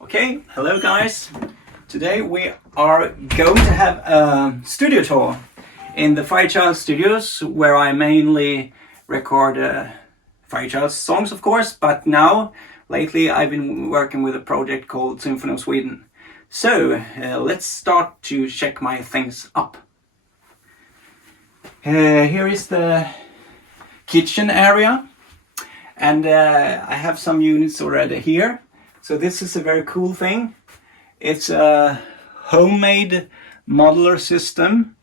Okay, hello guys. Today we are going to have a studio tour in the Firechild Studios, where I mainly record Firechild songs, of course, but now, lately, I've been working with a project called Symphony of Sweden. So, let's start to check my things up. Here is the kitchen area, and I have some units already here. So this is a very cool thing. It's a homemade modular system.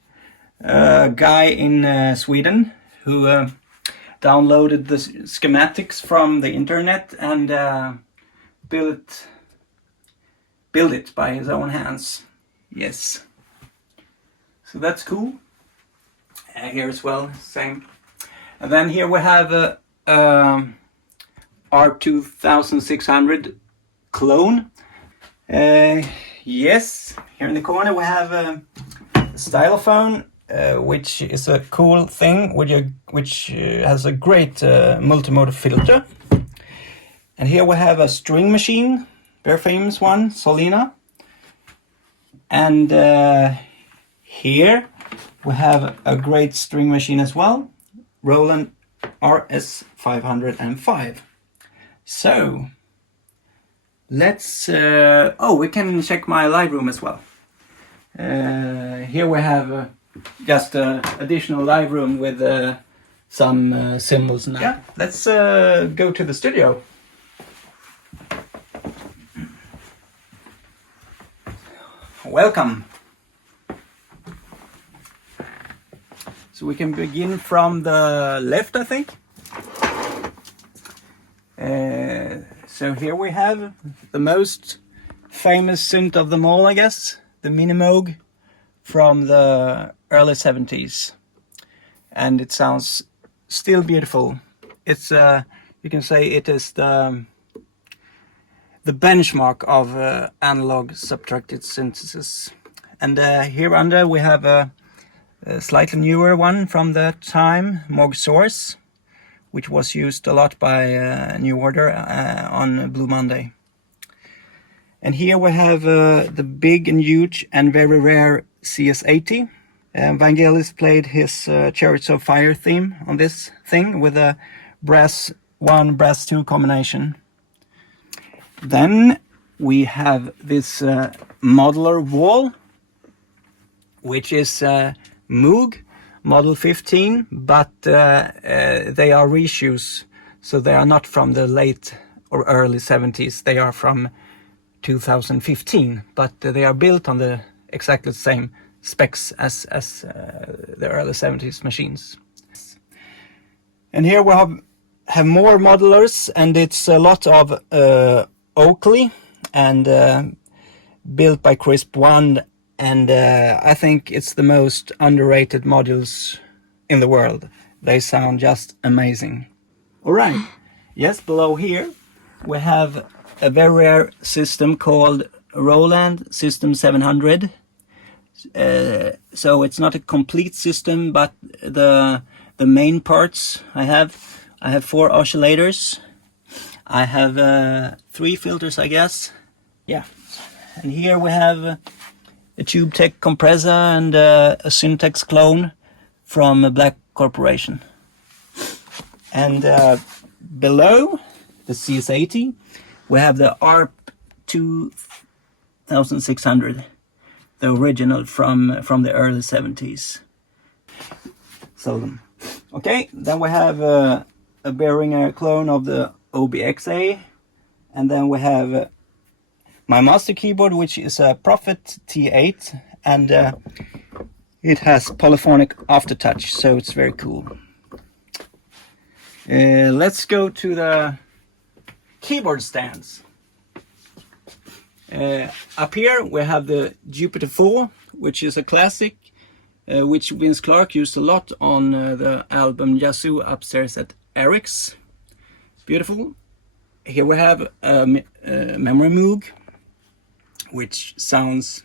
A guy in Sweden who downloaded the schematics from the internet and built it by his own hands. Yes. So that's cool. Here as well, same. And then here we have a Arp 2600 clone. Yes, here in the corner we have a Stylophone, which is a cool thing which has a great multimodal filter. And here we have a string machine, very famous one, Solina. And here we have a great string machine as well, Roland RS 505. So let's we can check my live room as well. Here we have just an additional live room with some cymbals now. Yeah, let's go to the studio. Welcome. So we can begin from the left, I think. So here we have the most famous synth of them all, I guess, the Minimoog from the early 70s. And it sounds still beautiful. It's you can say it is the benchmark of analog subtracted synthesis. And here under we have a slightly newer one from that time, Moog Source, which was used a lot by New Order on Blue Monday. And here we have the big and huge and very rare CS80. Vangelis played his Chariots of Fire theme on this thing with a brass 1, brass 2 combination. Then we have this modular wall, which is Moog Model 15, but they are reissues, so they are not from the late or early 70s. They are from 2015, but they are built on the exactly the same specs as the early 70s machines. And here we have more modulars, and it's a lot of Oakley and built by Crisp One. And I think it's the most underrated modules in the world. They sound just amazing. Alright, yes, below here we have a very rare system called Roland System 700. So it's not a complete system, but the main parts I have 4 oscillators. I have 3 filters, I guess. Yeah, and here we have a Tube Tech compressor and a Syntax clone from a Black Corporation. And below the CS80 we have the Arp 2600, the original from the early 70s. So okay, then we have a Behringer clone of the OBXA, and then we have my master keyboard, which is a Prophet T8, and it has polyphonic aftertouch, so it's very cool. Let's go to the keyboard stands. Up here we have the Jupiter 4, which is a classic, which Vince Clarke used a lot on the album Yazoo Upstairs at Eric's. Beautiful. Here we have a memory Moog, which sounds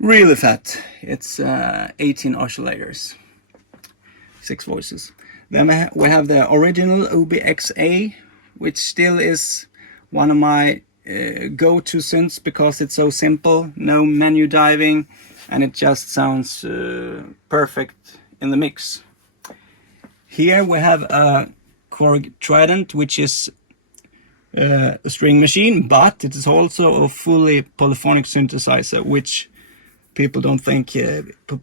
really fat. It's 18 oscillators, 6 voices. Then we have the original OBXA, which still is one of my go-to synths because it's so simple, no menu diving, and it just sounds perfect in the mix. Here we have a Korg Trident, which is a string machine, but it is also a fully polyphonic synthesizer, which people don't think,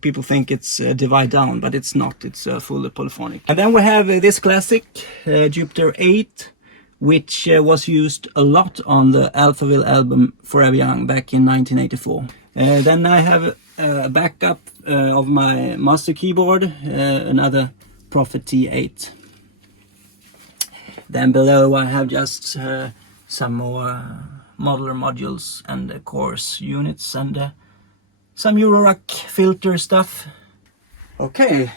people think it's divide down, but it's not, it's fully polyphonic. And then we have this classic Jupiter 8, which was used a lot on the Alphaville album Forever Young back in 1984. Then I have a backup of my master keyboard, another Prophet T8. Then below I have just some more modular modules and chorus units and some Eurorack filter stuff. Okay,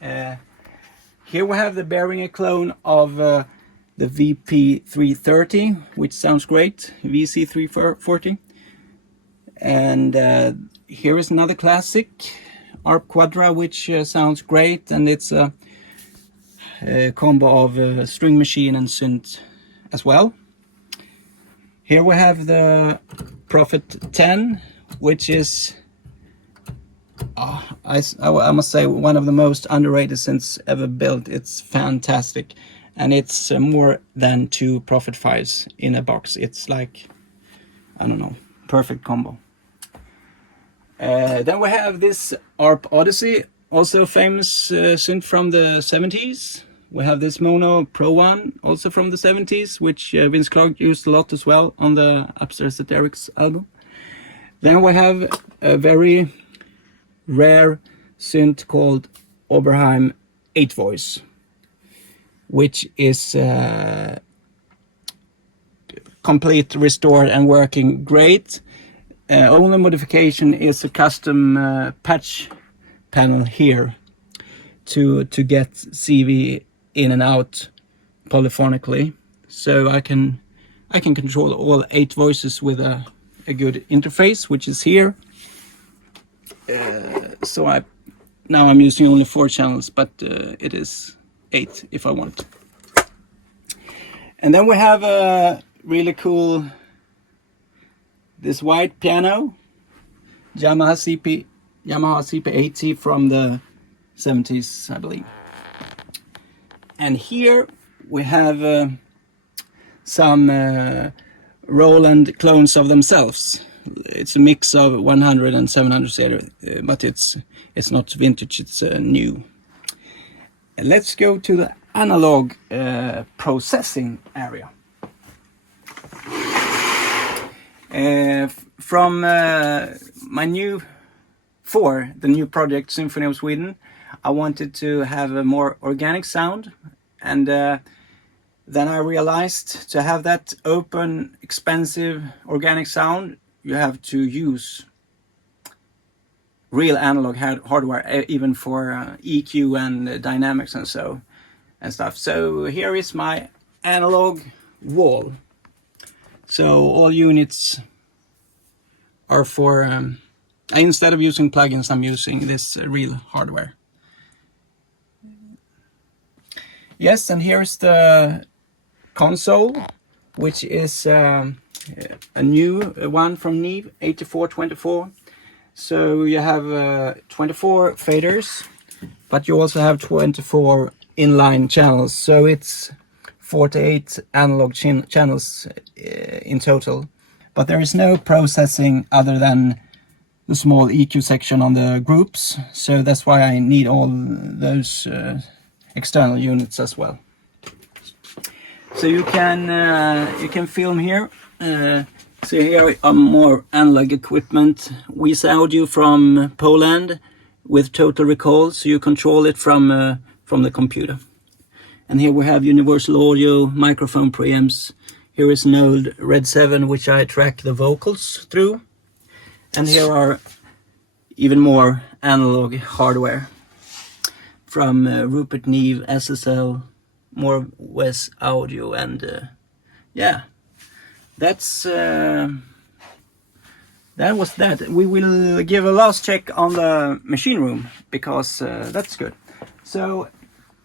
here we have the Behringer clone of the VP330, which sounds great, VC340. And here is another classic, Arp Quadra, which sounds great, and it's a combo of string machine and synth as well. Here we have the Prophet 10, which is, I must say, one of the most underrated synths ever built. It's fantastic, and it's more than 2 Prophet 5s in a box. It's like, I don't know, perfect combo. Then we have this Arp Odyssey, also famous synth from the 70s. We have this Mono Pro 1, also from the 70s, which Vince Clarke used a lot as well on the Upstairs at Eric's album. Then we have a very rare synth called Oberheim 8 voice, which is complete, restored and working great. Only modification is a custom patch panel here to get CV in and out polyphonically, so I can control all 8 voices with a good interface, which is here. So now I'm using only 4 channels, but it is 8 if I want. And then we have a really cool, this white piano, Yamaha CP80 from the 70s, I believe. And here we have some Roland clones of themselves. It's a mix of 100 and 700 series, but it's not vintage, it's new. And let's go to the analog processing area. From my new the new project Symphony of Sweden, I wanted to have a more organic sound, and then I realized to have that open, expensive, organic sound, you have to use real analog hardware, even for EQ and dynamics and stuff. So here is my analog wall. So all units are for, instead of using plugins, I'm using this real hardware. Yes, and here's the console, which is a new one from Neve, 8424. So you have 24 faders, but you also have 24 inline channels. So it's 48 analog channels in total. But there is no processing other than the small EQ section on the groups. So that's why I need all those external units as well. So you can film here. So here are more analog equipment. Wyse Audio from Poland with total recall, so you control it from the computer. And here we have universal audio, microphone preamps. Here is an old Red 7 which I track the vocals through. And here are even more analog hardware from Rupert Neve, SSL, more Wyse Audio, and yeah, that's that was that. We will give a last check on the machine room because that's good. So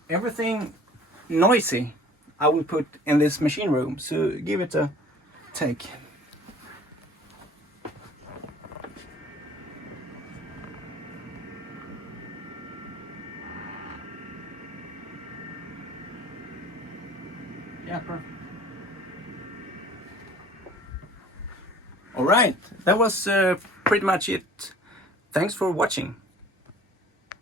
everything noisy I will put in this machine room. So give it a take. Yeah, perfect. All right, that was pretty much it. Thanks for watching.